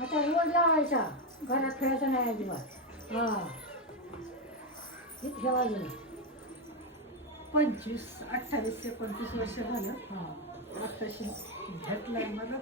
आता रोज लावायचा, घरात खेळायचा नाही अजिबात. हा हे ठेवायचं नाही. 25, 28, 29 वर्ष झालं. हा आताशी भेटलाय मला.